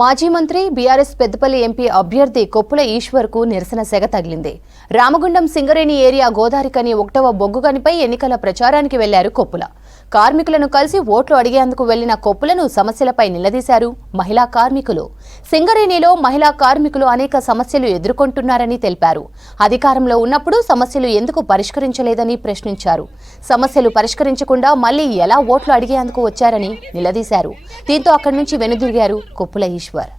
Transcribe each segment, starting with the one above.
మాజీ మంత్రి BRS Peddapalli MP అభ్యర్థి కొప్పుల ఈశ్వర్కు నిరసన సెగ తగిలింది. రామగుండం సింగరేణి ఏరియా గోదారికని 1వ బొగ్గుగనిపై ఎన్నికల ప్రచారానికి వెళ్లారు కొప్పుల. కార్మికులను కలిసి ఓట్లు అడిగేందుకు వెళ్లిన కొప్పులను సమస్యలపై నిలదీశారు మహిళా కార్మికులు. సింగరేణిలో మహిళా కార్మికులు అనేక సమస్యలు ఎదుర్కొంటున్నారని తెలిపారు. అధికారంలో ఉన్నప్పుడు సమస్యలు ఎందుకు పరిష్కరించలేదని ప్రశ్నించారు. సమస్యలు పరిష్కరించకుండా మళ్లీ ఎలా ఓట్లు అడిగేందుకు వచ్చారని నిలదీశారు. దీంతో అక్కడి నుంచి వెనుదిరిగారు కొప్పుల ఈశ్వర్.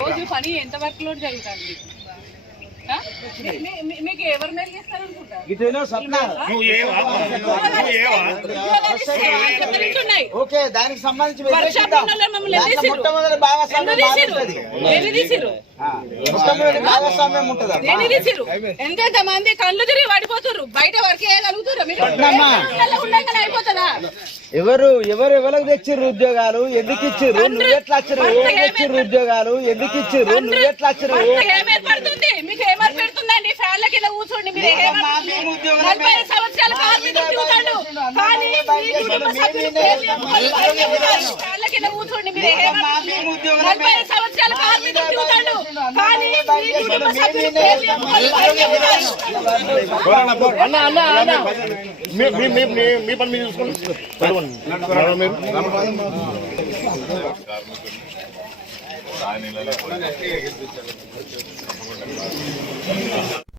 రోజు పని ఎంత వర్క్ లోడ్ జరుగుతుంది? మీకు ఎవరు మేలు చేస్తారనుకుంటారు? దానికి సంబంధించి ఎంత మంది కళ్ళు తిరిగి పడిపోతున్నారు. బయట వర్క్ చేయగలుగుతారు అయిపోతుందా? ఎవరు ఎవరికి తెచ్చిర్రు ఉద్యోగాలు? ఎందుకు ఇచ్చిర్రు? నువ్వు ఎట్లా వచ్చిర్రు? ఉద్యోగాలు ఎందుకు ఇచ్చిర్రు? నువ్వు ఎట్లా వచ్చిర్రు? ఏమేర్పడుతుంది? మీకు ఏమేర్పెడుతుందండి? ఫ్యాన్ల కింద కూర్చోండి. మీరు 40 సంవత్సరాలు కార్మికులు చూడండు కానీ ఫ్యాన్ల కింద కూర్చోండి. మీరు 40 సంవత్సరాలు కార్మికులు చూడండు కానీ మీ పని మీరు చూసుకోండి.